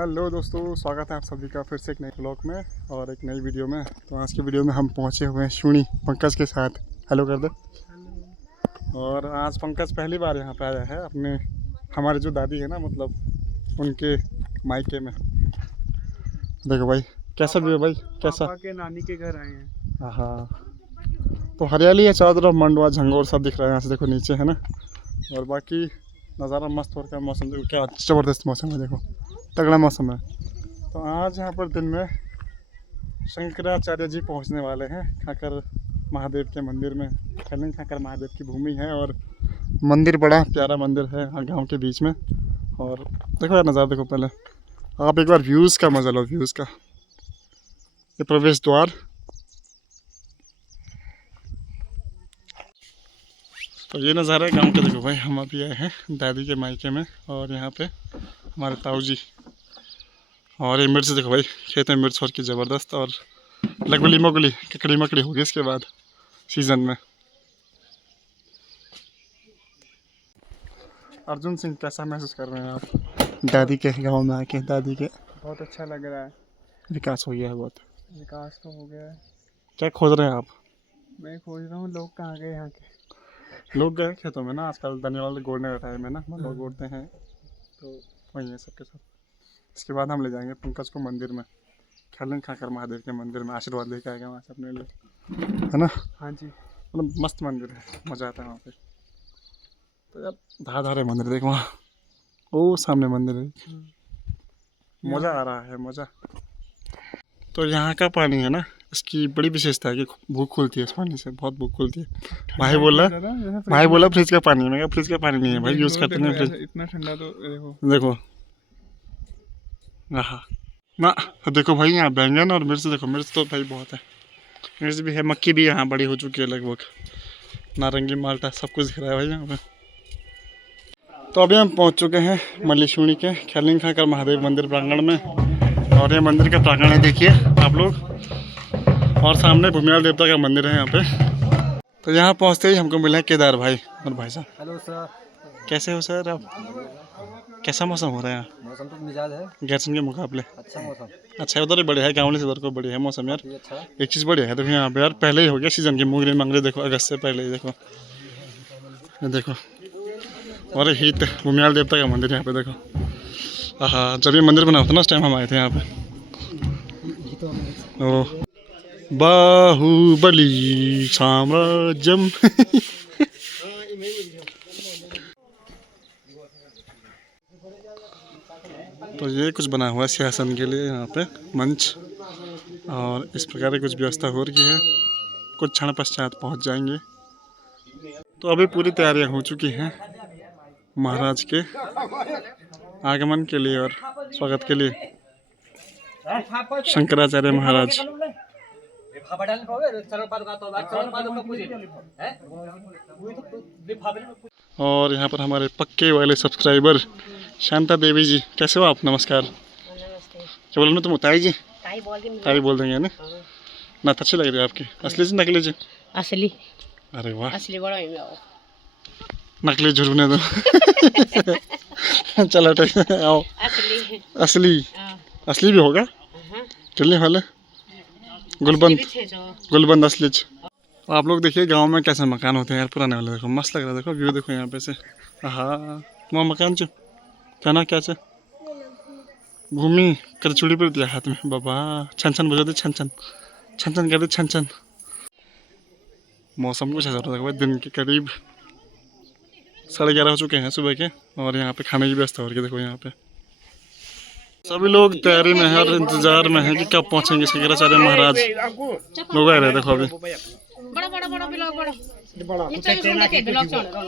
Hello दोस्तों, स्वागत है आप सभी का फिर से एक नए ब्लॉग में और एक नई वीडियो में। तो आज की वीडियो में हम पहुंचे हुए हैं शूनी पंकज के साथ। हेलो कर दे। और आज पंकज पहली बार यहाँ पे आया है अपने हमारी जो दादी है ना, मतलब उनके मायके में। देखो भाई कैसा व्यू है भाई, कैसा पापा के नानी के घर आए हैं। हाँ, तो हरियाली है चारों तरफ, मंडवा झंगोर सब दिख रहा है यहाँ से। देखो नीचे है ना, और बाकी नज़ारा मस्त हो रहा है। मौसम देखो क्या ज़बरदस्त मौसम है, देखो तगड़ा मौसम है। तो आज यहाँ पर दिन में शंकराचार्य जी पहुँचने वाले हैं खाकर महादेव के मंदिर में। खैलिंग खाकर महादेव की भूमि है और मंदिर बड़ा प्यारा मंदिर है गांव के बीच में। और देखो यार नज़ारा देखो, पहले आप एक बार व्यूज़ का मजा लो, व्यूज़ का। ये प्रवेश द्वार। तो ये नज़ारा है गांव का। देखो भाई हम अभी आए हैं दादी के मायके में और यहाँ पे हमारे ताऊ जी। और ये मिर्च देखो भाई, खेत में मिर्च और की ज़बरदस्त। और लगबली मोगली ककड़ी मकड़ी होगी इसके बाद सीज़न में। अर्जुन सिंह, कैसा महसूस कर रहे हैं आप दादी के गांव में आके? दादी के बहुत अच्छा लग रहा है। विकास हो गया है बहुत। विकास तो हो गया है। क्या खोज रहे हैं आप? मैं खोज रहा हूँ लोग कहाँ गए यहाँ के। लोग गए खेतों में ना, आजकल धनियावाल गोड़ने का टाइम है ना, लोग गोड़ते हैं तो वही है सबके साथ। इसके बाद हम ले जाएंगे पंकज को मंदिर में, खैलिंग खाकर महादेव के मंदिर में। आशीर्वाद लेके आएगा वहाँ से अपने लिए, है ना? हाँ जी, मतलब मस्त मंदिर है, मज़ा आता है वहाँ पे। तो यार धार मंदिर देख वहाँ, वो सामने मंदिर है। मज़ा आ रहा है, मज़ा। तो यहाँ का पानी है ना, इसकी बड़ी विशेषता है कि भूख खुलती है इस पानी से, बहुत भूख खुलती है। भाई बोला फ्रिज का पानी है। मैं कहा फ्रिज का पानी नहीं है भाई, यूज़ करते नहीं फ्रिज। इतना ठंडा तो देखो हाँ ना, देखो भाई यहाँ बैंगन और मिर्च देखो। मिर्च तो भाई बहुत है, मिर्च भी है, मक्की भी यहाँ बड़ी हो चुकी है लगभग, नारंगी माल्टा सब कुछ दिख रहा है भाई यहाँ पे। तो अभी हम पहुँच चुके हैं मल्लीशूनी के खैलिंग खाकर महादेव मंदिर प्रांगण में। और ये मंदिर का प्रांगण है, देखिए आप लोग। और सामने भूमियाल देवता का मंदिर है यहाँ पे। तो यहाँ पहुँचते ही हमको मिला केदार भाई और भाई साहब। हेलो सर, कैसे हो सर आप? कैसा मौसम हो रहा है यहाँ? मौसम तो मिजाज है गैरसन के मुकाबले अच्छा मौसम। अच्छा, उधर ही बढ़िया है, गाँव से उधर को बढ़िया है मौसम यार। अच्छा एक चीज़ बढ़िया है, देखो यहाँ पे यार पहले ही हो गया सीजन की मूंगरी मंगरे। देखो अगस्त से पहले ही देखो, ये देखो। और हीत भूमियाल देवता का मंदिर यहाँ पे देखो। हाँ, जब ये मंदिर बना हुआ था ना उस टाइम हम आए थे यहाँ पे। ओ बाहुबली साम्राज्यम। तो ये कुछ बना हुआ है सिंहासन के लिए यहाँ पे मंच, और इस प्रकार की कुछ व्यवस्था हो रही है। कुछ क्षण पश्चात पहुँच जाएंगे। तो अभी पूरी तैयारियाँ हो चुकी हैं महाराज के आगमन के लिए और स्वागत के लिए। शंकराचार्य महाराज। और यहाँ पर हमारे पक्के वाले सब्सक्राइबर शांता देवी जी, कैसे हो आप? नमस्कार। क्या बोल रहे तुम? ताई जी, ताई बोल देंगे ना? ना अच्छी लग रही है आपकी। असली जी नकली जी? असली। अरे वाह, असली बड़ा है। नकली झुरने दो। चलो ठीक है, आओ। असली। असली असली भी होगा चलने वाले। गुलबंद असली। आप लोग देखिए गांव में कैसे मकान होते हैं यार, पुराने वाले। देखो मस्त लग रहा है, देखो व्यू देखो यहाँ पे से। हाँ वहाँ मकान चो क्या ना, क्या चे भूमि कर चूड़ी पर दिया हाथ में बाबा। छन छन बजा दे, छन छन छन छन कर दे, छन छन। मौसम कुछ ऐसा हो रहा है भाई, दिन के करीब 11:30 हो चुके हैं सुबह के। और यहाँ पे खाने की व्यवस्था हो रही है। देखो यहाँ पे सभी लोग तैयारी में है और इंतजार में है कि कब पहुँचेंगे शंकराचार्य महाराज। लोग आ रहे हैं देखो अभी।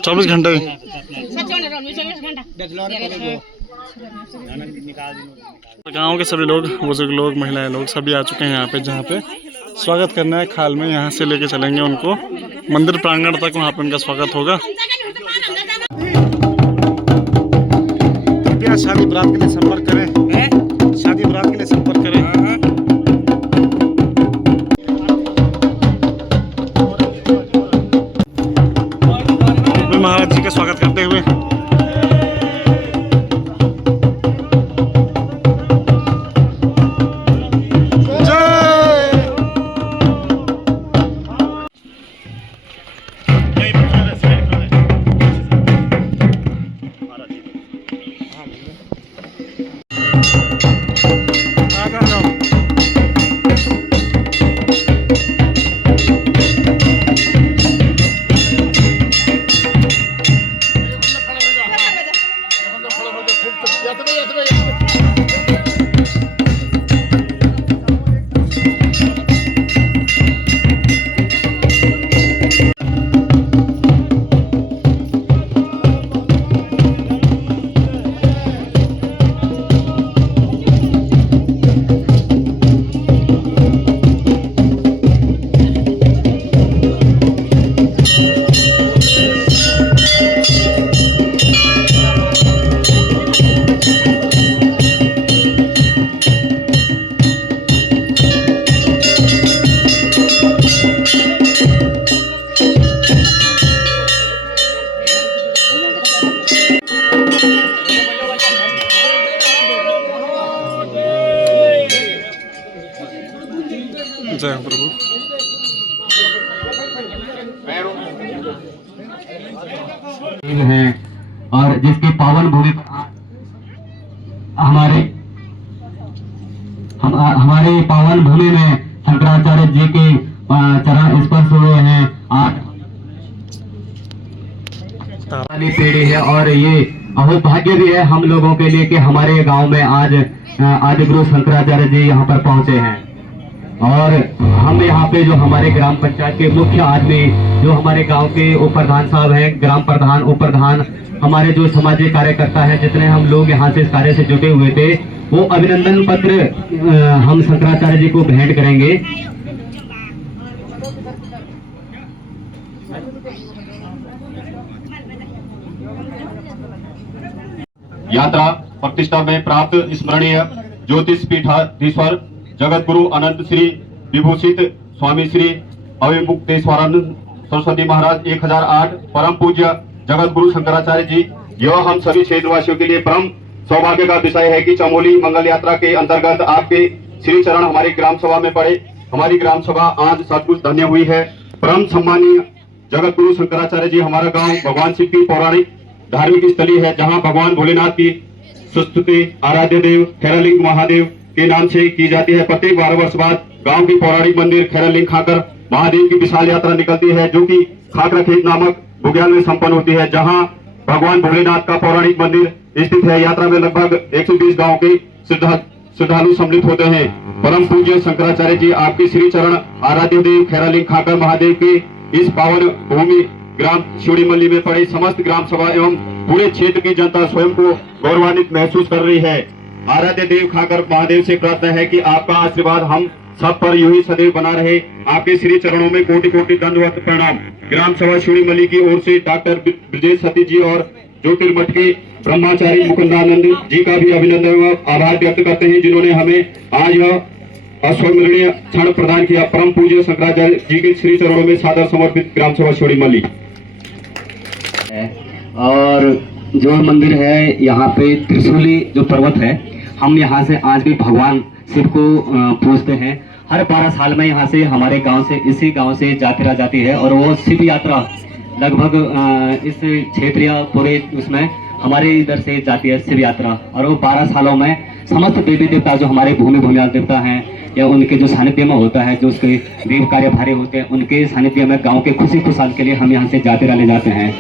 24 घंटे गाँव के सभी लोग, बुजुर्ग लोग, महिलाएं लोग सभी आ चुके हैं यहाँ पे, जहाँ पे स्वागत करना है। खाल में यहाँ से लेके चलेंगे उनको मंदिर प्रांगण तक, वहाँ पे उनका स्वागत होगा। कृपया शादी बरात के लिए संपर्क करें, शादी बरात के लिए संपर्क करें। महाराज जी का स्वागत करते हुए हैं और जिसकी पावन भूमि पर हमारे पावन भूमि में शंकराचार्य जी के चरण स्पर्श हुए हैं। आज वाली पीढ़ी है और ये बहुत भाग्य भी है हम लोगों के लिए कि हमारे गांव में आज आदिगुरु शंकराचार्य जी यहाँ पर पहुंचे हैं। और हम यहाँ पे जो हमारे ग्राम पंचायत के मुख्य आदमी जो हमारे गांव के उप प्रधान साहब हैं, ग्राम प्रधान, उप प्रधान, हमारे जो सामाजिक कार्यकर्ता हैं, जितने हम लोग यहाँ से इस कार्य से जुटे हुए थे, वो अभिनंदन पत्र हम शंकराचार्य जी को भेंट करेंगे। यात्रा प्रतिष्ठा में प्राप्त स्मरणीय ज्योतिष पीठाधीश्वर जगत गुरु अनंत श्री विभूषित स्वामी श्री अविमुक्तेश्वरानंद सरस्वती महाराज 1008 परम पूज्य जगत गुरु शंकराचार्य जी, यह हम सभी क्षेत्रवासियों के लिए परम सौभाग्य का विषय है कि चमोली मंगल यात्रा के अंतर्गत आपके श्री चरण हमारी ग्राम सभा में पड़े। हमारी ग्राम सभा आज सचमुच धन्य हुई है। परम सम्मानीय जगत गुरु शंकराचार्य जी, हमारा गांव भगवान शिव की पौराणिक धार्मिक स्थली है, जहां भगवान भोलेनाथ की स्तुति आराध्य देव खैरालिंग महादेव के नाम से की जाती है। प्रत्येक 12 वर्ष बाद गांव की पौराणिक मंदिर खैरालिंग खाकर महादेव की विशाल यात्रा निकलती है, जो कि खाकरा खेत नामक बुग्याल में संपन्न होती है, जहां भगवान भोलेनाथ का पौराणिक मंदिर स्थित है। यात्रा में लगभग 120 गाँव के श्रद्धालु सम्मिलित होते हैं। परम पूज्य शंकराचार्य जी, आपके श्री चरण आराध्य देव खैरालिंग खाकर महादेव के इस पावन भूमि ग्राम शिवड़ीमल्ली में पड़े समस्त ग्राम सभा एवं पूरे क्षेत्र की जनता स्वयं को गौरवान्वित महसूस कर रही है। आराध्य देव खाकर महादेव से प्रार्थना है कि आपका आशीर्वाद हम सब पर यूं ही सदैव बना रहे। आपके श्री चरणों में कोटि कोटि दंडवत प्रणाम। ग्राम सभा शिवड़ीमल्ली की ओर से डॉक्टर ब्रजेश सतीश जी और ज्योतिर्मठ के ब्रह्मचारी मुकुंदानंद जी का भी अभिनंदन व आभार व्यक्त करते हैं, जिन्होंने हमें आज यह अस्मरणीय क्षण प्रदान किया। परम पूज्य शंकराचार्य जी के श्री चरणों में सादर समर्पित ग्राम सभा शिवड़ीमल्ली। और जो मंदिर है यहाँ पे त्रिशूली जो पर्वत है, हम यहाँ से आज भी भगवान शिव को पूजते हैं। हर 12 साल में यहाँ से हमारे गांव से, इसी गांव से यात्रा जाती है और वो शिव यात्रा लगभग इस क्षेत्र या पूरे उसमें हमारे इधर से जाती है शिव यात्रा। और वो 12 सालों में समस्त देवी देवता जो हमारे भूमियाल देवता हैं या उनके जो सानिध्य में होता है, जो उसके देव कार्यभारी होते हैं, उनके सानिध्य में गांव के खुशी खुशहाल के लिए हम यहाँ से यात्रा ले जाते हैं।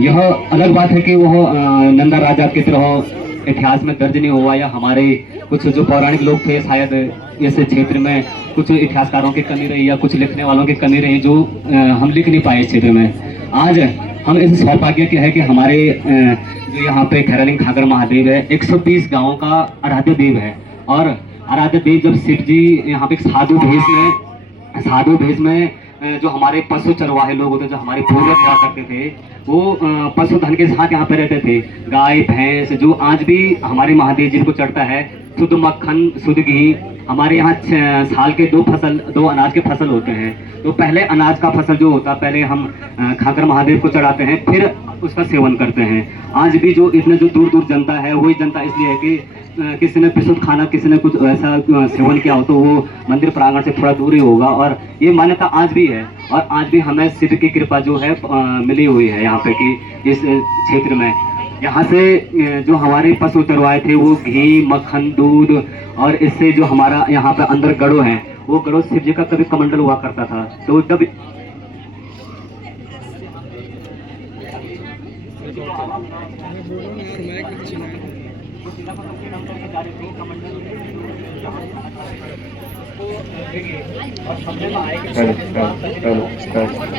यह अलग बात है कि वह नंदा राजा की तरह इतिहास में दर्ज नहीं हुआ, या हमारे कुछ जो पौराणिक लोग थे शायद इस क्षेत्र में कुछ इतिहासकारों की कमी रही या कुछ लिखने वालों की कमी रही, जो हम लिख नहीं पाए इस क्षेत्र में। आज हम इस सौभाग्य के है कि हमारे जो यहाँ पे खैरालिंग खाकर महादेव है, 120 गाँवों का आराध्य देव है। और आराध्य देव जब शिव जी यहाँ पे साधु भेष में जो हमारे पशु चरवाहे लोग होते, जो हमारे पूर्वज हुआ करते थे, वो पशुधन के साथ यहाँ पे रहते थे। गाय भैंस जो आज भी हमारे महादेव जी को चढ़ता है, शुद्ध मक्खन शुद्ध घी। हमारे यहाँ साल के 2 अनाज के फसल होते हैं। तो पहले अनाज का फसल जो होता है, पहले हम खाकर महादेव को चढ़ाते हैं, फिर उसका सेवन करते हैं। आज भी जो इतने जो दूर दूर जनता है, वही जनता इसलिए है कि किसी ने विशुद्ध खाना, किसी ने कुछ ऐसा सेवन किया हो तो वो मंदिर प्रांगण से थोड़ा दूर ही होगा। और ये मान्यता आज भी है, और आज भी हमें शिव की कृपा जो है मिली हुई है यहाँ पे कि इस क्षेत्र में। यहाँ से जो हमारे पशु चरवाए थे, वो घी, मक्खन, दूध, और इससे जो हमारा यहाँ पे अंदर गढ़ो है, वो गढ़ो शिव जी का कभी कमंडल हुआ करता था। तो जब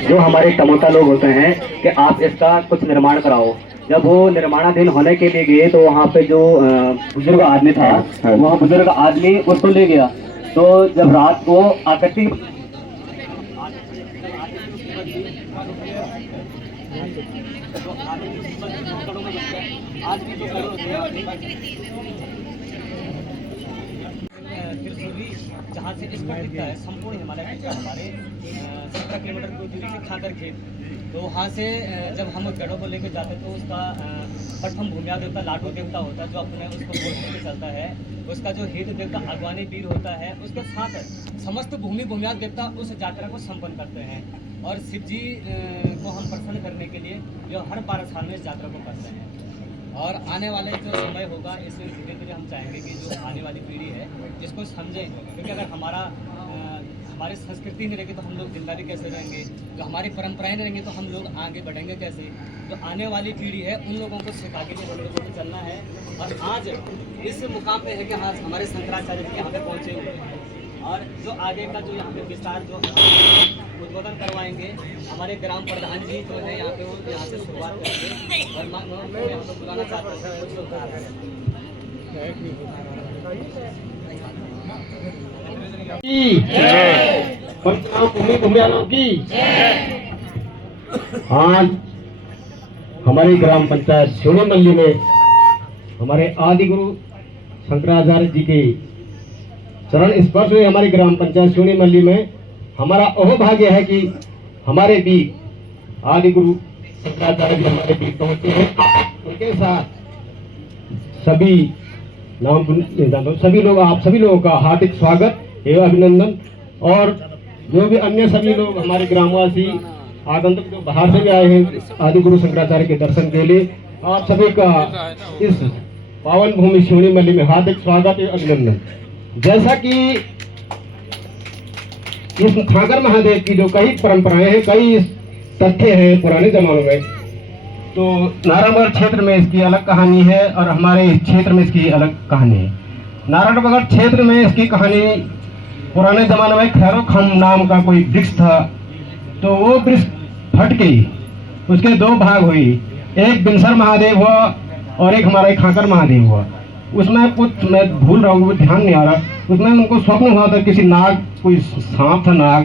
जो हमारे टमोटा लोग होते हैं कि आप इसका कुछ निर्माण कराओ। जब वो निर्माणाधीन होने के लिए गए तो वहाँ पे जो बुजुर्ग आदमी था, वहाँ बुजुर्ग आदमी उसको ले गया। तो जब रात को आकृति जहाँ से इस पर दिखता है संपूर्ण हिमालय का हमारे 17 किलोमीटर की दूरी से खाकर खेत। तो वहाँ से जब हम गढ़ों को लेकर जाते तो उसका प्रथम भूमिया देवता लाडू देवता होता है, जो अपने उसको बोलने के चलता है। उसका जो हेतु देवता अगवानी वीर होता है, उसके साथ समस्त भूमियाल देवता उस यात्रा को संपन्न करते हैं। और शिव जी को हम प्रसन्न करने के लिए जो हर 12 साल में इस यात्रा को करते हैं। और आने वाले जो समय होगा इसमें धीरे धीरे हम चाहेंगे कि जो आने वाली पीढ़ी है इसको समझें, क्योंकि अगर हमारी संस्कृति नहीं रहेगी तो हम लोग जिंदा भी कैसे रहेंगे, जो हमारी परंपराएं नहीं रहेंगी तो हम लोग आगे बढ़ेंगे कैसे। जो आने वाली पीढ़ी है उन लोगों को सिखा के हम लोगों को चलना है। और आज इस मुकाम पे है कि आज हमारे शंकराचार्य जी यहाँ पे पहुँचे हुए हैं और जो आगे का जो यहाँ पे विस्तार जो उद्बोधन करवाएंगे हमारे ग्राम प्रधान जी जो है यहाँ पे वो यहाँ से शुरुआत करेंगे। और मैं यहाँ पे बुलाना चाहता हूँ कुछ लोग आज हमारी ग्राम पंचायत सोने मल्ली में हमारे आदि गुरु शंकराचार्य जी के चरण स्पर्श हुए। हमारी ग्राम पंचायत सोने मल्ली में हमारा अहोभाग्य है कि हमारे बीच आदि गुरु शंकराचार्य जी हमारे बीच पहुंचे हैं। उनके साथ सभी लोग, आप सभी लोगों का हार्दिक स्वागत एवं अभिनंदन। और जो भी अन्य सभी लोग हमारे ग्रामवासी आगंतुक जो बाहर से भी आए हैं आदि गुरु शंकराचार्य के दर्शन के लिए, आप सभी का इस पावन भूमि शिवनी मल्ली में हार्दिक स्वागत एवं अभिनंदन। जैसा कि इस खाकर महादेव की जो कई परंपराएं हैं, कई तथ्य हैं पुराने जमानों में, तो नारायणगढ़ क्षेत्र में इसकी अलग कहानी है और हमारे इस क्षेत्र में इसकी अलग कहानी है। नारायणगढ़ क्षेत्र में इसकी कहानी पुराने जमाने में खैरोखम नाम का कोई वृक्ष था, तो वो वृक्ष फट गई, उसके दो भाग हुई, एक बिनसर महादेव हुआ और एक हमारा खाकर महादेव हुआ। उसमें कुछ मैं भूल रहा हूँ, ध्यान नहीं आ रहा, उसमें उनको स्वप्न हुआ था किसी नाग, कोई सांप था नाग,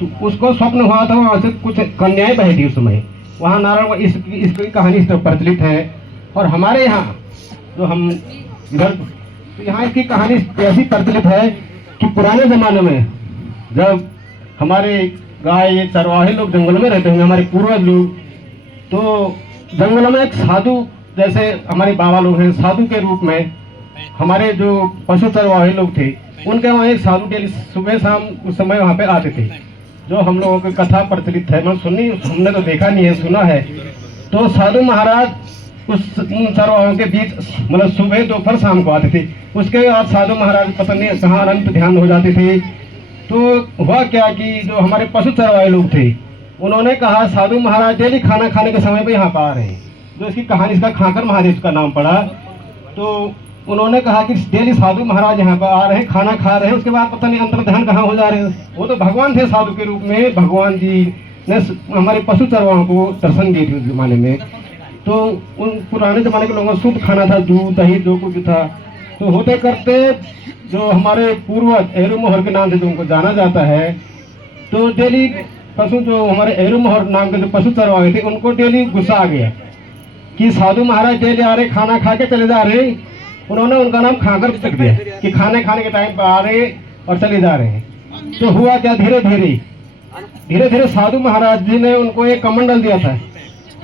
तो उसको स्वप्न हुआ था, वहाँ से कुछ कन्याएं बही थी उस समय वहाँ नारायण। इसकी कहानी इस तरह प्रचलित है। और हमारे यहाँ जो हम इधर, तो यहाँ इसकी कहानी ऐसी प्रचलित है कि पुराने ज़माने में जब हमारे गाय चरवाहे लोग जंगल में रहते होंगे, हमारे पूर्वज लोग, तो जंगलों में एक साधु, जैसे हमारे बाबा लोग हैं, साधु के रूप में हमारे जो पशु चरवाहे लोग थे, उनके वहाँ एक साधु डेली सुबह शाम उस समय वहाँ पे आते थे, जो हम लोगों की कथा प्रचलित है। मैं सुनी, हमने तो देखा नहीं है, सुना है। तो साधु महाराज उन चरवाहों के बीच मतलब सुबह दोपहर शाम को आते थे। उसके बाद साधु महाराज पता नहीं कहाँ अनंत ध्यान हो जाते थे। तो हुआ क्या कि जो हमारे पशु चरवाहे लोग थे, उन्होंने कहा साधु महाराज डेली खाना खाने के समय पे यहाँ पर आ रहे हैं, जो इसकी कहानी, इसका खाकर महादेव का नाम पड़ा। तो उन्होंने कहा कि डेली साधु महाराज यहाँ पर आ रहे हैं, खाना खा रहे हैं, उसके बाद पता नहीं अंतर ध्यान कहाँ हो जा रहे हैं। वो तो भगवान थे साधु के रूप में, भगवान जी ने हमारे पशु चरवाहों को दर्शन दिए थे उस जमाने में। तो उन पुराने जमाने के लोगों को शुद्ध खाना था, दूध दही जो कुछ था। तो होते करते जो हमारे पूर्वज एरू मोहर के नाम से जो उनको जाना जाता है, तो डेली पशु जो हमारे एरू मोहर नाम के जो पशु चरवाहे थे, उनको डेली गुस्सा आ गया कि साधु महाराज डेली आ रहे, खाना खा के चले जा रहे। उन्होंने उनका नाम खाकर रख दिया कि खाने खाने के टाइम पर आ रहे और चले जा रहे हैं। तो हुआ क्या, धीरे धीरे साधु महाराज जी ने उनको एक कमंडल दिया था,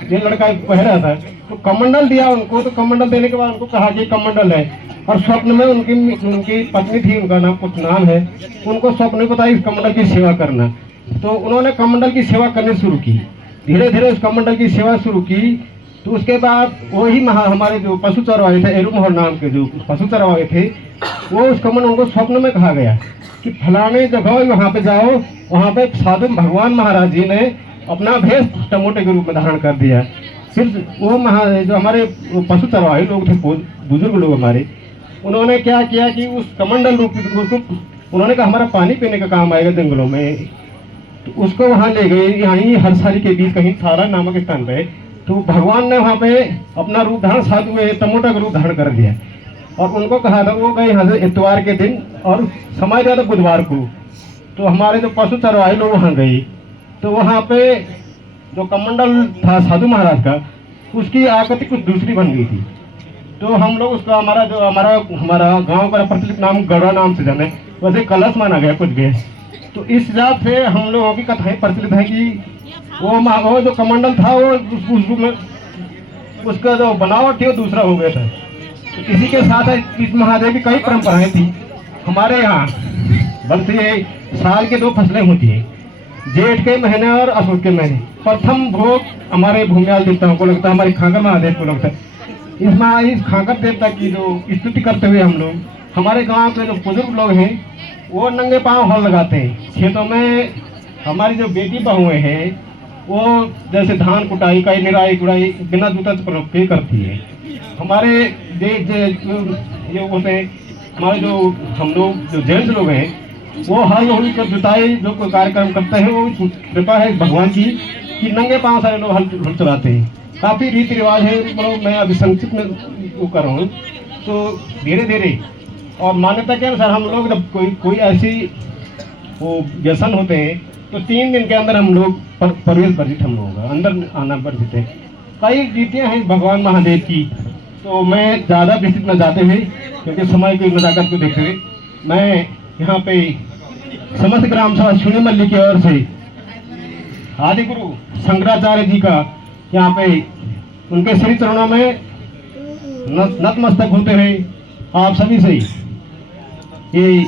ये लड़का कह रहा था, तो कमंडल दिया उनको। तो कमंडल देने के बाद उनको कहा कि कमंडल है, और स्वप्न में उनकी पत्नी थी, उनका नाम कुछ नाम है, उनको स्वप्न में बताया इस कमंडल की सेवा करना। तो उन्होंने कमंडल की सेवा करनी शुरू की, धीरे धीरे उस कमंडल की सेवा शुरू की। तो उसके बाद वही हमारे जो पशु चरवाहे थे, एरू मोहर नाम के जो पशु चरवाहे थे, वो उस कमंडल उनको स्वप्न में कहा गया कि फलाने जगह वहाँ पे जाओ, वहाँ पे साधु भगवान महाराज जी ने अपना भेष टमोटे के रूप में धारण कर दिया। फिर वो जो हमारे पशु चरवाहे लोग थे, बुजुर्ग लोग हमारे, उन्होंने क्या किया कि उस कमंडल रूप उसको उन्होंने कहा हमारा पानी पीने का काम आएगा जंगलों में। तो उसको वहाँ ले गए, यहीं हरसाली के बीच कहीं थारा नामक स्थान पे। तो भगवान ने वहाँ पे अपना रूप धारण, साधु टमोटा का रूप धारण कर दिया। और उनको कहा था, वो गए यहाँ से इतवार के दिन और समय दिया था बुधवार को। तो हमारे जो पशु चरवाहे लोग वहाँ गए, तो वहाँ पे जो कमंडल था साधु महाराज का, उसकी आकृति कुछ दूसरी बन गई थी। तो हम लोग उसका हमारा गांव का प्रचलित नाम गढ़ा नाम से जाने, वैसे कलश माना गया कुछ भी। तो इस हिसाब से हम लोगों की कथाएं प्रचलित है कि वो जो कमंडल था, वो उस रूप में उसका जो बनावट थी वो दूसरा हो गया था। तो इसी के साथ इस महादेव की कई परंपराएं थी। हमारे यहाँ बल्कि साल के 2 फसलें होती हैं, जेठ के महीने और अशोक के महीने प्रथम भोग हमारे भूमियाल देवताओं को लगता है, हमारे खाकर महादेव को लगता है। इस खाकर देवता की जो स्तुति करते हुए हम लोग, हमारे गांव के जो बुजुर्ग लोग हैं वो नंगे पांव हल लगाते हैं खेतों में। हमारी जो बेटी बहुएं हैं वो जैसे धान कुटाई का निराई गुड़ाई बिना जूता चप्पल के करती है। हमारे ये होते हैं, हमारे जो हम लोग जो जेंट्स लोग हैं वो हल हुल कर जुताई जो कोई कार्यक्रम करते हैं, वो कृपा है भगवान की कि नंगे पांव सारे लोग हल चलाते हैं। काफ़ी रीति रिवाज है, मतलब मैं अभी संक्षिप्त में वो कर रहा हूँ। तो धीरे धीरे और मान्यता के अनुसार हम लोग जब कोई ऐसी वो व्यसन होते हैं तो 3 दिन के अंदर हम लोग प्रवेश वर्जित हम लोगों का अंदर आना वर्जित है। कई रीतियाँ हैं भगवान महादेव की, तो मैं ज़्यादा विस्तृत में जाते हुए क्योंकि समय की नज़ाकत को देखते हुए मैं यहाँ पे समस्त ग्राम सभा छुनी मल्ली की ओर से आदि गुरु शंकराचार्य जी का यहाँ पे उनके श्री चरणों में नतमस्तक होते हुए आप सभी से ये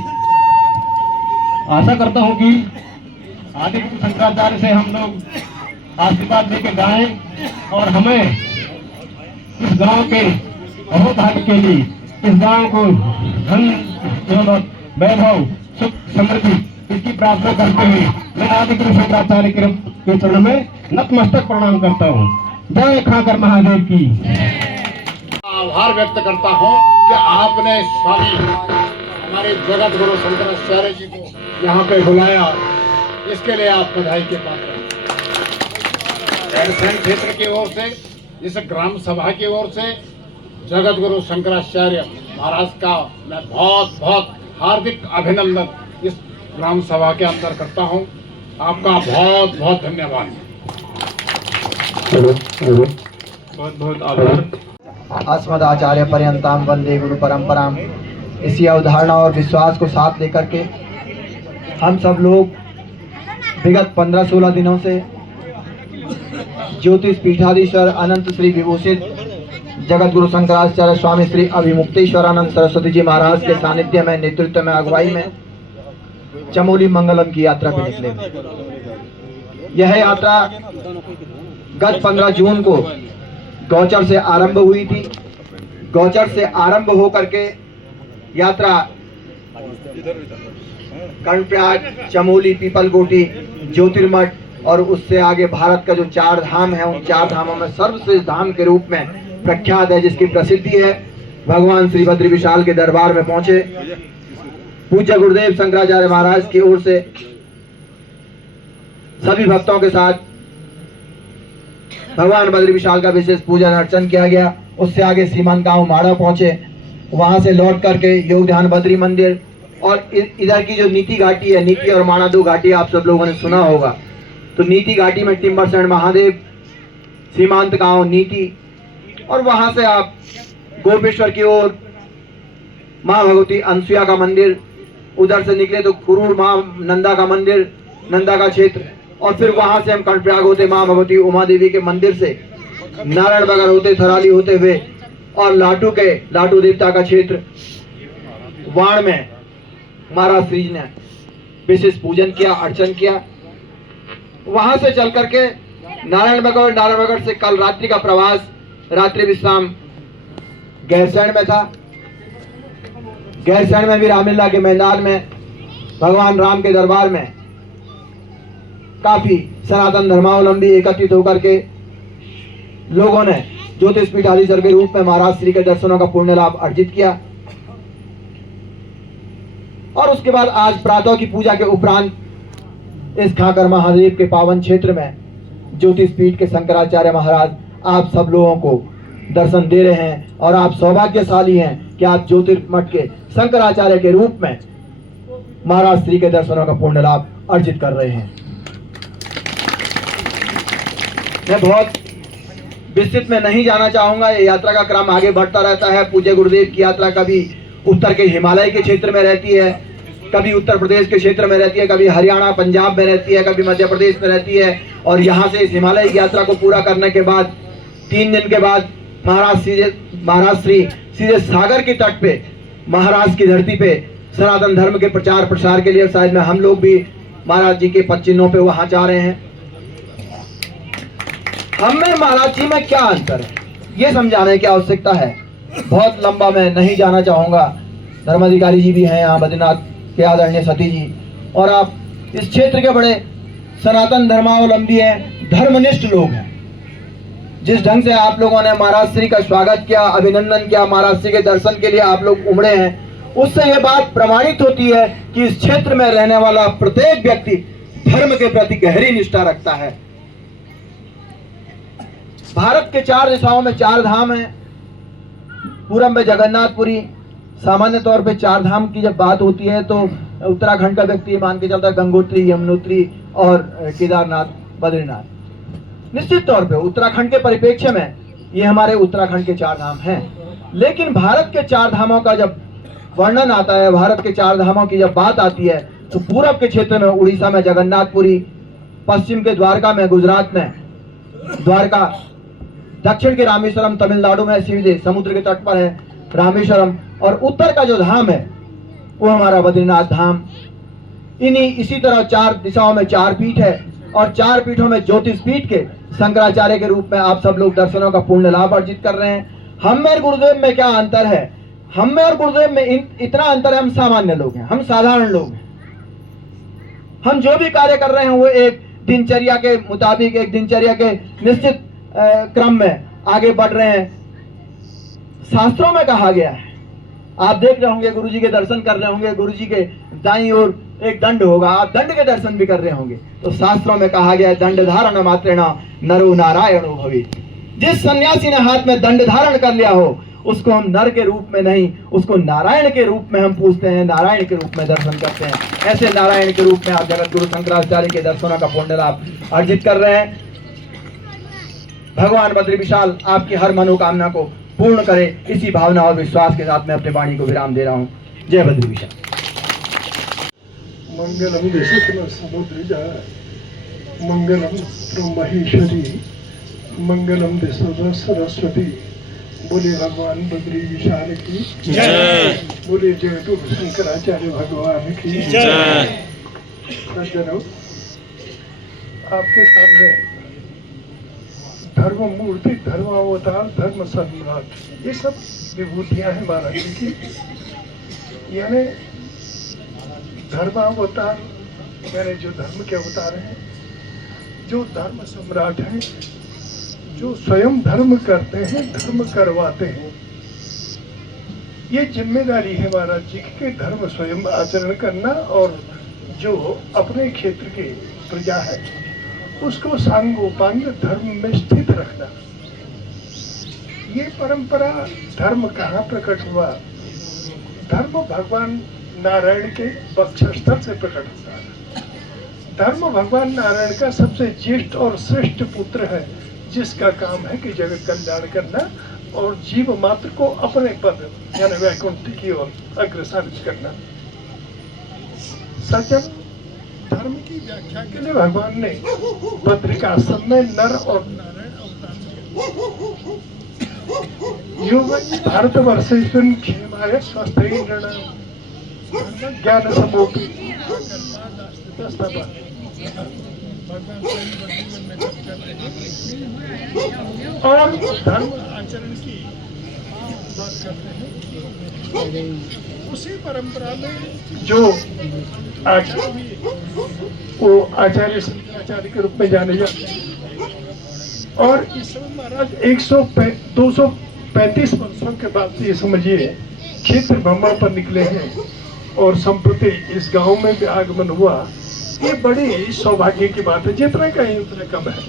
आशा करता हूँ कि आदि गुरु शंकराचार्य से हम लोग आशीर्वाद लेके गाएं और हमें इस गांव के अहोभाग्य के लिए इस गांव को धन दौलत वैभव सुख समृद्धि इसकी प्रार्थना करते हुए मैं आदि गुरु शंकराचार्य के चरण में नतमस्तक प्रणाम करता हूँ। जय खाकर महादेव की। आभार व्यक्त करता हूँ कि आपने स्वामी हमारे जगत गुरु शंकराचार्य जी को यहाँ पे बुलाया, इसके लिए आप बधाई के पात्र हैं। गैरसैंण क्षेत्र की ओर से, इस ग्राम सभा की ओर से जगत गुरु शंकराचार्य महाराज का मैं बहुत बहुत हार्दिक अभिनंदन इस ग्राम सभा के अंदर करता हूँ। आपका बहुत बहुत धन्यवाद। बहुत बहुत आभार। अस्मदाचार्य पर्यंताम वंदे गुरु परंपराम। इसी अवधारणा और विश्वास को साथ लेकर के हम सब लोग विगत 15-16 दिनों से ज्योतिष पीठाधीश्वर अनंत श्री विभूषित जगत गुरु शंकराचार्य स्वामी श्री अभिमुक्तेश्वरानंद सरस्वती जी महाराज के सानिध्य में, नेतृत्व में, अगुवाई में चमोली मंगलम की यात्रा पे निकले। यह यात्रा गत 15 जून को गौचर से आरंभ हुई थी। गौचर से आरंभ होकर के यात्रा कर्णप्रयाग, चमोली, पीपलकोटी, ज्योतिर्मठ और उससे आगे भारत का जो 4 धाम है, उन 4 धामों में सर्वश्रेष्ठ धाम के रूप में प्रख्यात है, जिसकी प्रसिद्धि है, भगवान श्री बद्री विशाल के दरबार में पहुंचे। पूज्य गुरुदेव शंकराचार्य महाराज की ओर से सभी भक्तों के साथ भगवान बद्री विशाल का विशेष पूजन अर्चन किया गया। उससे आगे सीमान गांव माड़ा पहुंचे, वहां से लौट करके योग ध्यान बद्री मंदिर और इधर की जो नीति घाटी है, नीति और माणा 2 घाटी आप सब लोगों ने सुना होगा। तो नीति घाटी में टिम्बरसैंड महादेव, सीमांत गांव नीति, और वहां से आप गोपेश्वर की ओर माँ भगवती अनसुया का मंदिर, उधर से निकले तो कुरूर माँ नंदा का मंदिर, नंदा का क्षेत्र, और फिर वहां से हम कर्णप्रयाग होते माँ भगवती उमा देवी के मंदिर से नारायण बगर होते, थराली होते हुए और लाटू देवता का क्षेत्र वाण में महाराज श्री ने विशेष पूजन किया, अर्चन किया। वहां से चल करके नारायण बगर से कल रात्रि का प्रवास, रात्रि विश्राम गैरसैंण में था। गैरसैंण में भी रामलीला के मैदान में भगवान राम के दरबार में काफी सनातन धर्मावलंबी एकत्रित होकर के लोगों ने ज्योतिष पीठाधीश्वर के रूप में महाराज श्री के दर्शनों का पुण्य लाभ अर्जित किया। और उसके बाद आज प्रातः की पूजा के उपरांत इस खाकर महादेव के पावन क्षेत्र में ज्योतिष पीठ के शंकराचार्य महाराज आप सब लोगों को दर्शन दे रहे हैं, और आप सौभाग्यशाली हैं कि आप ज्योतिर्मठ के शंकराचार्य के रूप में महाराज श्री के दर्शनों का पुण्य लाभ अर्जित कर रहे हैं। मैं बहुत विस्तृत में नहीं जाना चाहूंगा, ये यात्रा का क्रम आगे बढ़ता रहता है। पूज्य गुरुदेव की यात्रा कभी उत्तर के हिमालय के क्षेत्र में रहती है, कभी उत्तर प्रदेश के क्षेत्र में रहती है, कभी हरियाणा पंजाब में रहती है, कभी मध्य प्रदेश में रहती है, और यहाँ से इस हिमालय की यात्रा को पूरा करने के बाद 3 दिन के बाद महाराज श्री सीधे सागर के तट पे, महाराष्ट्र की धरती पे सनातन धर्म के प्रचार प्रसार के लिए शायद में हम लोग भी महाराज जी के पच्चिन्हों पे वहां जा रहे हैं। हम में महाराज जी में क्या अंतर है ये समझाने की आवश्यकता है। बहुत लंबा मैं नहीं जाना चाहूंगा। धर्माधिकारी जी भी हैं यहाँ, बद्रीनाथ के आदरणीय सती जी, और आप इस क्षेत्र के बड़े सनातन धर्मावलंबी हैं, धर्मनिष्ठ लोग हैं। जिस ढंग से आप लोगों ने महाराज श्री का स्वागत किया, अभिनंदन किया, महाराज श्री के दर्शन के लिए आप लोग उमड़े हैं, उससे यह बात प्रमाणित होती है कि इस क्षेत्र में रहने वाला प्रत्येक व्यक्ति धर्म के प्रति गहरी निष्ठा रखता है। भारत के 4 दिशाओं में 4 धाम हैं। पूरब में जगन्नाथपुरी। सामान्य तौर पे 4 धाम की जब बात होती है तो उत्तराखंड का व्यक्ति मान के चलता है गंगोत्री, यमुनोत्री और केदारनाथ, बद्रीनाथ। निश्चित तौर पे उत्तराखंड के परिप्रेक्ष्य में ये हमारे उत्तराखंड के 4 धाम हैं। लेकिन भारत के 4 धामों का जब वर्णन आता है, भारत के 4 धामों की जब बात आती है, तो पूरब के क्षेत्र में उड़ीसा में जगन्नाथपुरी, पश्चिम के द्वारका में, गुजरात में द्वारका, दक्षिण के रामेश्वरम, तमिलनाडु में सीधे समुद्र के तट पर है रामेश्वरम, और उत्तर का जो धाम है वो हमारा बद्रीनाथ धाम। इसी तरह 4 दिशाओं में 4 पीठ है, और 4 पीठों में ज्योतिष पीठ के शंकराचार्य के रूप में आप सब लोग दर्शनों का पुण्य लाभ अर्जित कर रहे हैं। हम में और गुरुदेव में क्या अंतर है? हम में और गुरुदेव में इतना अंतर है, हम सामान्य लोग हैं, हम साधारण लोग हैं। हम जो भी कार्य कर रहे हैं वो एक दिनचर्या के मुताबिक, एक दिनचर्या के निश्चित क्रम में आगे बढ़ रहे हैं। शास्त्रों में कहा गया है, आप देख रहे होंगे, गुरुजी के दर्शन कर रहे होंगे, गुरुजी के दाईं ओर एक दंड होगा, आप दंड के दर्शन भी कर रहे होंगे। तो शास्त्रों में कहा गया है, दंड धारण मात्रेण नरो नारायणो भवेत्। जिस सन्यासी ने हाथ में दंड धारण कर लिया हो उसको हम नर के रूप में नहीं, उसको नारायण के रूप में हम पूजते हैं, नारायण के रूप में दर्शन करते हैं। ऐसे नारायण के रूप में आप जगत गुरु शंकराचार्य के दर्शनों का पुण्य लाभ अर्जित कर रहे हैं। भगवान बद्री विशाल आपकी हर मनोकामना को पूर्ण करे, इसी भावना और विश्वास के साथ मैं अपने वाणी को विराम दे रहा हूँ। जय बद्री विशाल। मंगलम दिशतन समुद्रिजा, मंगलम महेश्वरी, मंगलम दिशतन सरस्वती। बोले भगवान बद्री विशाल की जय। बोले जय गुरु शंकराचार्य भगवान की जय। सज्जनों, आपके सामने धर्म मूर्ति, धर्मावतार, धर्म सम्राट, ये सब विभूतियां हैं महाराज जी की। यानी धर्मावतार यानी जो धर्म के अवतार हैं, जो धर्म सम्राट हैं, जो स्वयं धर्म करते हैं, धर्म करवाते हैं। ये जिम्मेदारी है महाराज जी की धर्म स्वयं आचरण करना, और जो अपने क्षेत्र के प्रजा है उसको सांगोपांग धर्म में स्थित रखना। ये परंपरा धर्म कहाँ प्रकट हुआ? धर्म भगवान नारायण के वक्षस्थल से प्रकट हुआ। धर्म भगवान नारायण का सबसे ज्येष्ठ और श्रेष्ठ पुत्र है, जिसका काम है कि जगत कल्याण करना और जीव मात्र को अपने पद यानी वैकुंठ की ओर अग्रसर करना। सज्जन, धर्म की व्याख्या के लिए भगवान ने बद्रिकाश्रम में नर और नारायण अवतार भारतवर्ष क्षेमाय स्वस्थ ज्ञान समोपी और धर्म आचरण की बात करते हैं। उसी परंपरा में जो आचार्य वो आचार्य शंकराचार्य के रूप में जाने जाते हैं, और इस समय महाराज 235 वर्षों के बाद ये समझिए क्षेत्र भ्रमण पर निकले हैं, और संप्रति इस गांव में भी आगमन हुआ। ये बड़ी सौभाग्य की बात है, जितना कहीं उतना कम है।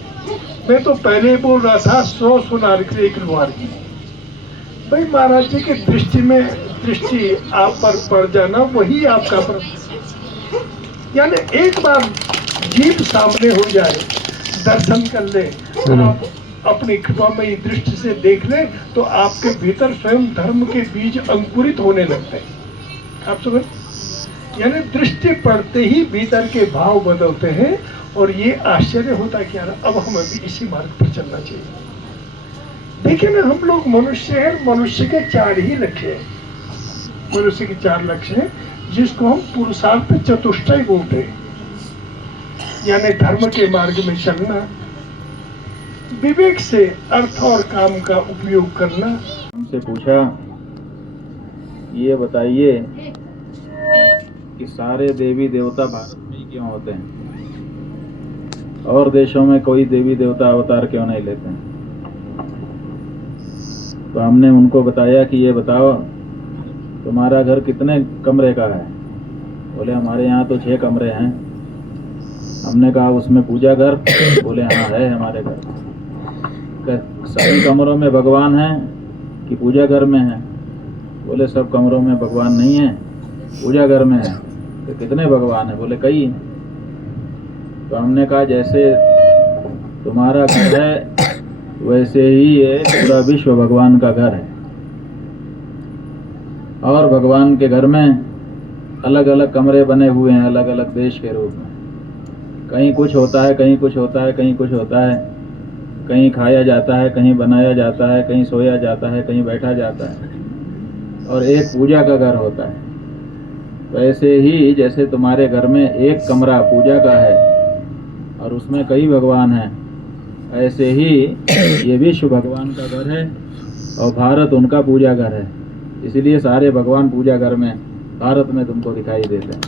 मैं तो पहले ही बोल रहा था 100 सुनार के 1 लुहार की। भाई महाराज जी की दृष्टि आप पर पड़ जाना वही आपका यानी एक बार जीव सामने हो जाए, दर्शन कर ले, आप अपनी कृपामयी दृष्टि से देख ले, तो आपके भीतर स्वयं धर्म के बीज अंकुरित होने लगते हैं। आप समझ, यानी दृष्टि पड़ते ही भीतर के भाव बदलते हैं, और ये आश्चर्य होता है कि यार अब हमें भी इसी मार्ग पर चलना चाहिए। देखिए ना, हम लोग मनुष्य हैं, मनुष्य के 4 ही लक्ष्य हैं। मनुष्य के 4 लक्ष्य हैं, जिसको हम पुरुषार्थ चतुष्टय बोलते हैं। यानी धर्म के मार्ग में चलना, विवेक से अर्थ और काम का उपयोग करना। हमसे पूछा, ये बताइए कि सारे देवी देवता भारत में ही क्यों होते हैं और देशों में कोई देवी देवता अवतार क्यों नहीं लेते हैं? तो हमने उनको बताया कि ये बताओ तुम्हारा घर कितने कमरे का है? बोले हमारे यहाँ तो 6 कमरे हैं। हमने कहा उसमें पूजा घर? बोले हाँ है हमारे घर। सभी कमरों में भगवान हैं कि पूजा घर में है? बोले सब कमरों में भगवान नहीं है, पूजा घर में है। तो कितने भगवान हैं? बोले कई। तो हमने कहा जैसे तुम्हारा घर है वैसे ही ये पूरा विश्व भगवान का घर है, और भगवान के घर में अलग अलग कमरे बने हुए हैं, अलग अलग देश के रूप में। कहीं कुछ होता है, कहीं कुछ होता है, कहीं कुछ होता है, कहीं खाया जाता है, कहीं बनाया जाता है, कहीं सोया जाता है, कहीं बैठा जाता है, और एक पूजा का घर होता है। वैसे ही जैसे तुम्हारे घर में एक कमरा पूजा का है और उसमें कई भगवान हैं, ऐसे ही ये विश्व भगवान का घर है और भारत उनका पूजा घर है। इसलिए सारे भगवान पूजा घर में भारत में तुमको दिखाई देते हैं।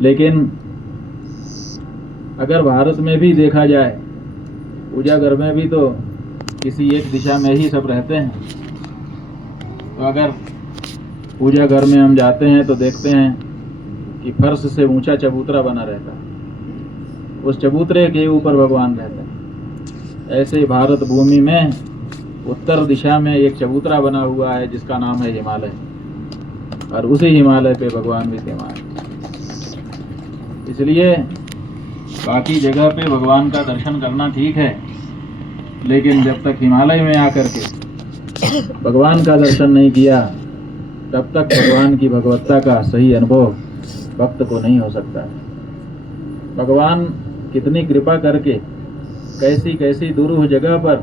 लेकिन अगर भारत में भी देखा जाए, पूजा घर में भी तो किसी एक दिशा में ही सब रहते हैं। तो अगर पूजा घर में हम जाते हैं तो देखते हैं कि फर्श से ऊंचा चबूतरा बना रहता है, उस चबूतरे के ऊपर भगवान रहते हैं। ऐसे भारत भूमि में उत्तर दिशा में एक चबूतरा बना हुआ है जिसका नाम है हिमालय, और उसी हिमालय पे भगवान विद्यमान है। इसलिए बाकी जगह पे भगवान का दर्शन करना ठीक है, लेकिन जब तक हिमालय में आकर के भगवान का दर्शन नहीं किया तब तक भगवान की भगवत्ता का सही अनुभव भक्त को नहीं हो सकता। भगवान कितनी कृपा करके कैसी कैसी दुरूह जगह पर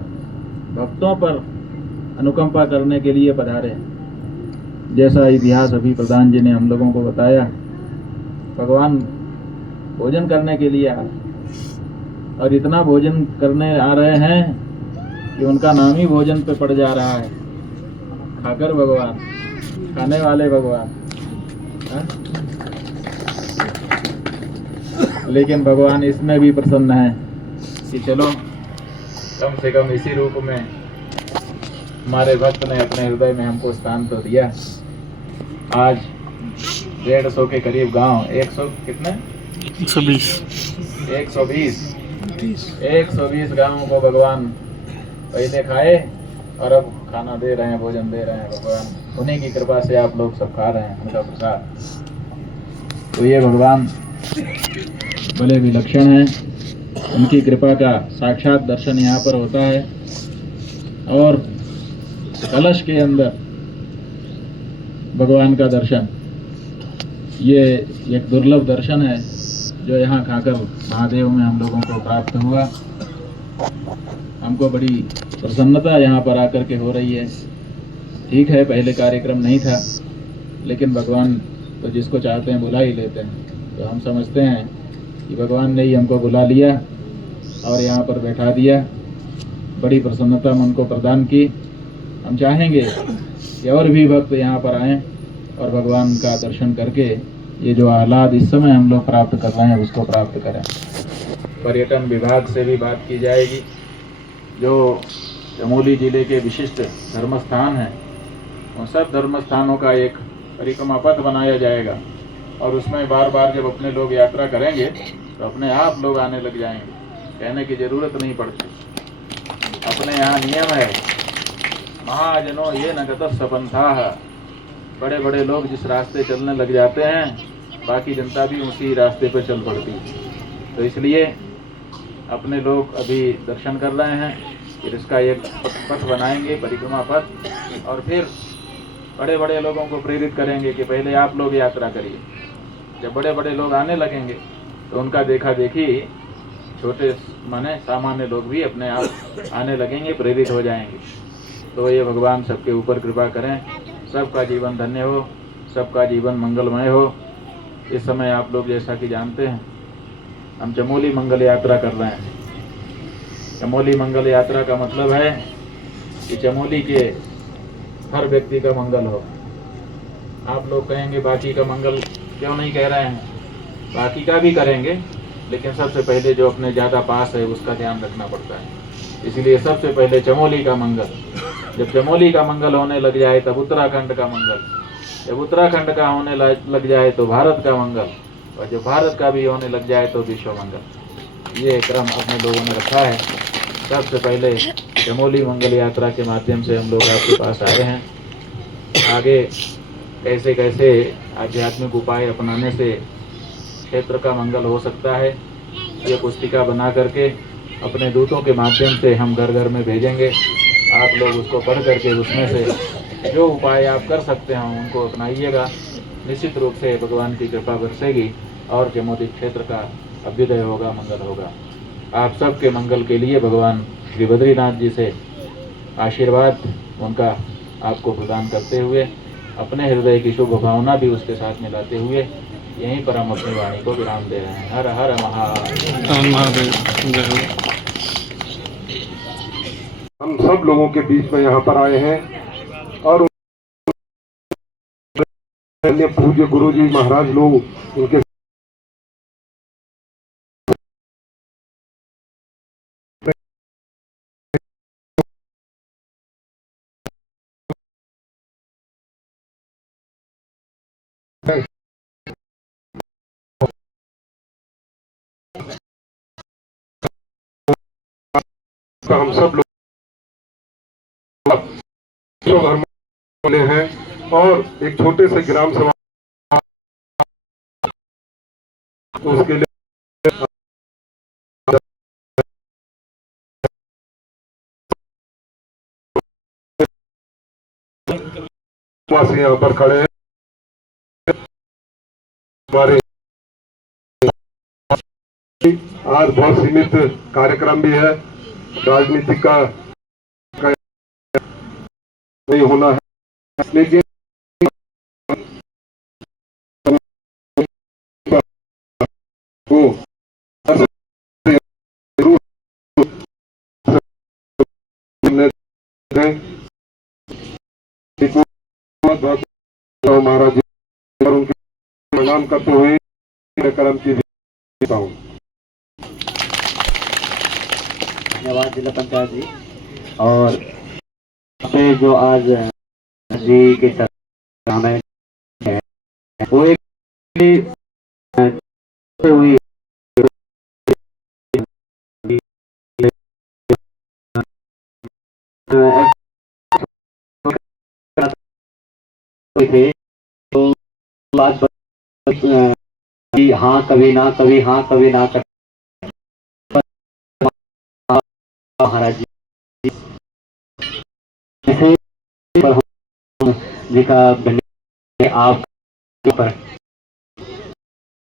भक्तों पर अनुकंपा करने के लिए पधारे। जैसा इतिहास अभी प्रधान जी ने हम लोगों को बताया, भगवान भोजन करने के लिए आए, और इतना भोजन करने आ रहे हैं कि उनका नाम ही भोजन पे पड़ जा रहा है। खाकर भगवान, खाने वाले भगवान, लेकिन भगवान इसमें भी प्रसन्न है कि चलो कम से कम इसी रूप में हमारे भक्त ने अपने हृदय में हमको स्थान तो दिया। आज 150 के करीब गांव, 100 कितने 120 गांवों को भगवान पहले खाए और अब खाना दे रहे हैं, भोजन दे रहे हैं। भगवान उन्हीं की कृपा से आप लोग सब खा रहे हैं उनका प्रसाद। तो ये भगवान बड़े विलक्षण हैं, उनकी कृपा का साक्षात दर्शन यहाँ पर होता है। और कलश के अंदर भगवान का दर्शन, ये एक दुर्लभ दर्शन है जो यहाँ खाकर महादेव में हम लोगों को प्राप्त हुआ। हमको बड़ी प्रसन्नता यहाँ पर आकर के हो रही है। ठीक है, पहले कार्यक्रम नहीं था, लेकिन भगवान तो जिसको चाहते हैं बुला ही लेते हैं। तो हम समझते हैं कि भगवान ने ही हमको बुला लिया और यहाँ पर बैठा दिया, बड़ी प्रसन्नता मन को प्रदान की। हम चाहेंगे कि और भी भक्त यहाँ पर आएँ और भगवान का दर्शन करके ये जो आह्लाद इस समय हम लोग प्राप्त कर रहे हैं उसको प्राप्त करें। पर्यटन विभाग से भी बात की जाएगी। जो चमोली जिले के विशिष्ट धर्म स्थान हैं, उन सब धर्म स्थानों का एक परिक्रमा पथ बनाया जाएगा, और उसमें बार बार जब अपने लोग यात्रा करेंगे तो अपने आप लोग आने लग जाएंगे, कहने की ज़रूरत नहीं पड़ती। अपने यहाँ नियम है, महाजनों ये न गतः सपंथाः। बड़े बड़े लोग जिस रास्ते चलने लग जाते हैं, बाकी जनता भी उसी रास्ते पर चल पड़ती है। तो इसलिए अपने लोग अभी दर्शन कर रहे हैं, फिर इसका एक पथ बनाएंगे, परिक्रमा पथ, और फिर बड़े बड़े लोगों को प्रेरित करेंगे कि पहले आप लोग यात्रा करिए। जब बड़े बड़े लोग आने लगेंगे तो उनका देखा देखी छोटे माने सामान्य लोग भी अपने आप आने लगेंगे, प्रेरित हो जाएंगे। तो ये भगवान सबके ऊपर कृपा करें। सबका जीवन धन्य हो, सबका जीवन मंगलमय हो। इस समय आप लोग जैसा कि जानते हैं, हम चमोली मंगल यात्रा कर रहे हैं। चमोली मंगल यात्रा का मतलब है कि चमोली के हर व्यक्ति का मंगल हो। आप लोग कहेंगे बाकी का मंगल क्यों नहीं कह रहे हैं? बाकी का भी करेंगे, लेकिन सबसे पहले जो अपने ज़्यादा पास है उसका ध्यान रखना पड़ता है। इसलिए सबसे पहले चमोली का मंगल। जब चमोली का मंगल होने लग जाए तब उत्तराखंड का मंगल, जब उत्तराखंड का होने लग जाए तो भारत का मंगल, और जब भारत का भी होने लग जाए तो विश्व मंगल। ये क्रम अपने लोगों ने रखा है। सबसे पहले चमोली मंगल यात्रा के माध्यम से हम लोग आपके पास आए हैं। आगे कैसे कैसे आध्यात्मिक उपाय अपनाने से क्षेत्र का मंगल हो सकता है, ये पुस्तिका बना करके अपने दूतों के माध्यम से हम घर घर में भेजेंगे। आप लोग उसको पढ़ करके उसमें से जो उपाय आप कर सकते हैं उनको अपनाइएगा। निश्चित रूप से भगवान की कृपा बरसेगी और चमोली क्षेत्र का अभ्युदय होगा, मंगल होगा। आप सबके मंगल के लिए भगवान श्री बद्रीनाथ जी से आशीर्वाद उनका आपको प्रदान करते हुए, अपने हृदय की शुभ भावना भी उसके साथ मिलाते हुए यहीं पर हम अपनी वाणी को विराम दे रहे हैं। हर हर महादेव। हम सब लोगों के बीच में यहाँ पर आए हैं और पूज्य गुरु जी महाराज लोग उनके हम सब लोग धर्म वाले हैं और एक छोटे से ग्राम सभा उसके लिए वासी यहाँ पर खड़े हैं। हमारे आज बहुत सीमित कार्यक्रम भी है, राजनीति का नहीं होना है, लेकिन महाराज जी और उनके प्रणाम करते हुए कार्यक्रम की धन्यवाद जिला पंचायत जी। और पे जो आज जी के चरण में वो एक हुई थे तो बात हाँ कभी ना कभी, हाँ कभी ना कर महाराज जी जी का आप पर,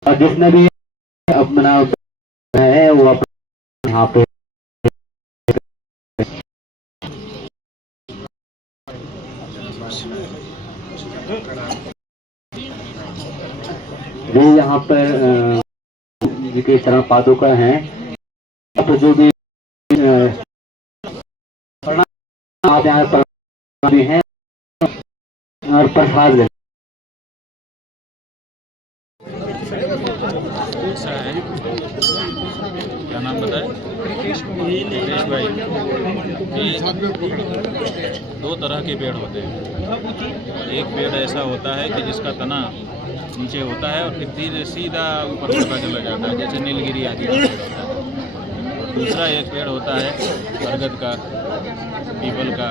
और जिसने भी अपना है वो अपने यहाँ पे जो यहाँ पर जी के चरण पादुका हैं, तो जो भी आप यहाँ पर भी हैं और प्रसाद ले। क्या नाम बताए? मुकेश भाई। दो तरह के पेड़ होते हैं। एक पेड़ ऐसा होता है कि जिसका तना नीचे होता है और फिर धीरे सीधा ऊपर चढ़ता चला जाता है, जैसे नीलगिरी आदि का पेड़ होता है। दूसरा एक पेड़ होता है बरगद का, पीपल का।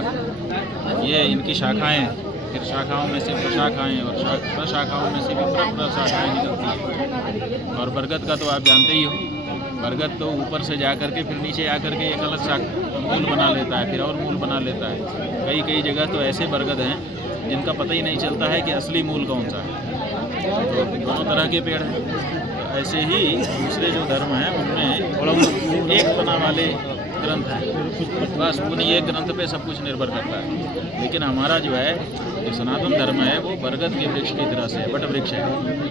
ये इनकी शाखाएं, फिर शाखाओं में से प्रशाखाएं और प्रशाखाओं में से भी प्रशाखाएं निकलती हैं। और बरगद का तो आप जानते ही हो, बरगद तो ऊपर से जा कर के फिर नीचे आकर के एक अलग मूल बना लेता है, फिर और मूल बना लेता है। कई जगह तो ऐसे बरगद हैं जिनका पता ही नहीं चलता है कि असली मूल कौन सा है। तो दोनों तरह के पेड़ हैं। ऐसे ही दूसरे जो धर्म हैं उनमें एक तना वाले ग्रंथ है, बस उन्हीं एक ग्रंथ पे सब कुछ निर्भर करता है। लेकिन हमारा जो है जो सनातन धर्म है वो बरगद के वृक्ष की तरह से है, वट वृक्ष है।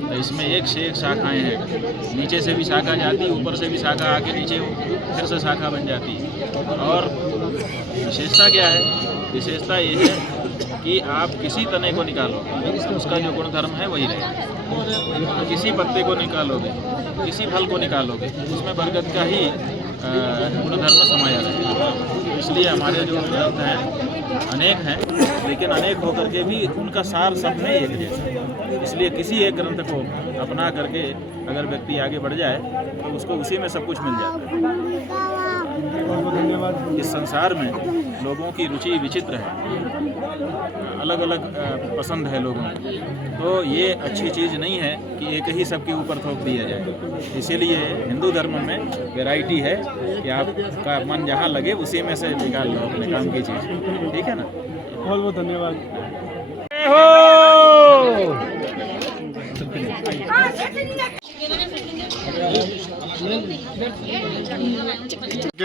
तो इसमें एक से एक शाखाएँ हैं, नीचे से भी शाखा जाती, ऊपर से भी शाखा आके नीचे फिर से शाखा बन जाती। और विशेषता क्या है? विशेषता ये है कि आप किसी तने को निकालोगे उसका जो गुणधर्म है वही रहेगा, किसी पत्ते को निकालोगे, किसी फल को निकालोगे, उसमें बरगद का ही गुणधर्म समाया रहेगा। इसलिए हमारे जो ग्रंथ हैं अनेक हैं, लेकिन अनेक होकर के भी उनका सार सब में एक जैसा। इसलिए किसी एक ग्रंथ को अपना करके अगर व्यक्ति आगे बढ़ जाए तो उसको उसी में सब कुछ मिल जाता है। इस संसार में लोगों की रुचि विचित्र है, अलग अलग पसंद है लोगों को, तो ये अच्छी चीज़ नहीं है कि एक ही सबके ऊपर थोप दिया जाए। इसीलिए हिंदू धर्म में वैरायटी है कि आपका मन जहाँ लगे उसी में से निकाल लो अपने काम की चीज़, ठीक है ना। बहुत बहुत धन्यवाद।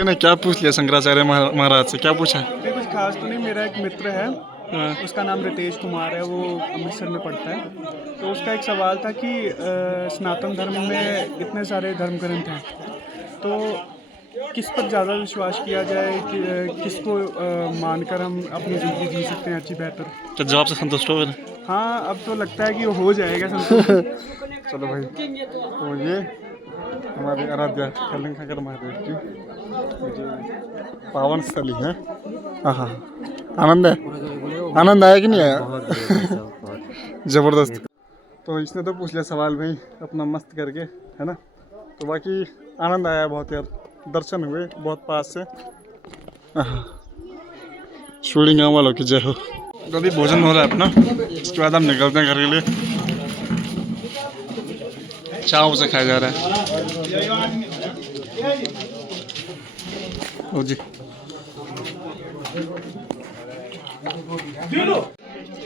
ने क्या पूछ लिया शंकराचार्य महाराज से? क्या पूछा? कुछ खास तो नहीं, मेरा एक मित्र है, उसका नाम रितेश कुमार है, वो अमृतसर में पढ़ता है। तो उसका एक सवाल था कि सनातन धर्म में इतने सारे धर्म ग्रंथ हैं, तो किस पर ज़्यादा विश्वास किया जाए, कि किसको मानकर हम अपनी ज़िंदगी जी सकते हैं अच्छी बेहतर? तो जवाब से संतुष्ट हो गए? हाँ, अब तो लगता है कि वो हो जाएगा संतुष्ट। चलो भाई, तो ये हमारे आराध्य कलिंग महादेव की पावन स्थली है। हाँ, आनंद है, आनंद आया कि नहीं आया? जबरदस्त। तो इसने तो पूछ लिया सवाल भाई अपना मस्त करके, है ना। तो बाकी आनंद आया बहुत यार, दर्शन हुए बहुत पास से। शिवलिंग गाँव वालों की जय हो। तो अभी भोजन हो रहा है अपना, इसके बाद हम निकलते हैं घर के लिए। चाव से खाया जा रहा है। ओ जी,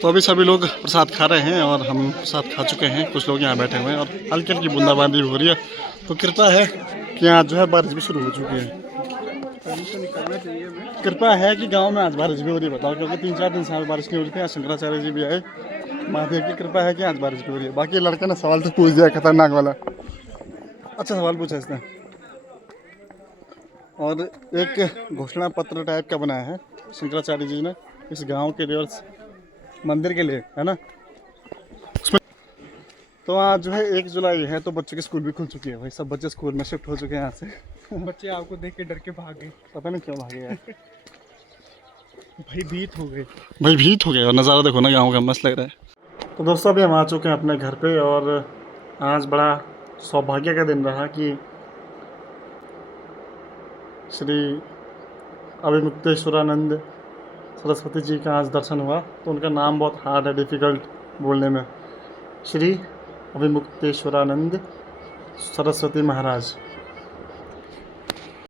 तो अभी सभी लोग प्रसाद खा रहे हैं और हम प्रसाद खा चुके हैं। कुछ लोग यहाँ बैठे हुए हैं और हल्की हल्की बूंदाबांदी हो रही है। तो कृपा है कि आज जो है बारिश भी शुरू हो चुकी है। कृपा है कि गांव में आज बारिश भी हो रही है, बताओ, क्योंकि 3-4 दिन से बारिश नहीं हो रही थी। आज शंकराचार्य जी भी आए, महादेव की कृपा है कि आज बारिश भी हो रही है। बाकी लड़के ने सवाल तो पूछ दिया खतरनाक वाला, अच्छा सवाल पूछा इसने। और एक घोषणा पत्र टाइप का बनाया है शंकराचार्य जी ने इस गांव के रिवर्स मंदिर के लिए, है ना। तो आज जो है 1 जुलाई है, तो बच्चों के स्कूल भी खुल चुकी है भाई। सब बच्चे स्कूल में शिफ्ट हो चुके हैं यहाँ से। बच्चे आपको देख के डर के भागे, पता नहीं क्यों भागे यार। भाई भीत हो गए, भाई भीत हो गए। और नज़ारा देखो ना गाँव का, मस्त लग रहा है। तो दोस्तों अभी हम आ चुके हैं अपने घर पे और आज बड़ा सौभाग्य का दिन रहा कि श्री अभिमुक्तेश्वरानंद सरस्वती जी का आज दर्शन हुआ। तो उनका नाम बहुत हार्ड है, डिफ़िकल्ट बोलने में। श्री अभिमुक्तेश्वरानंद सरस्वती महाराज।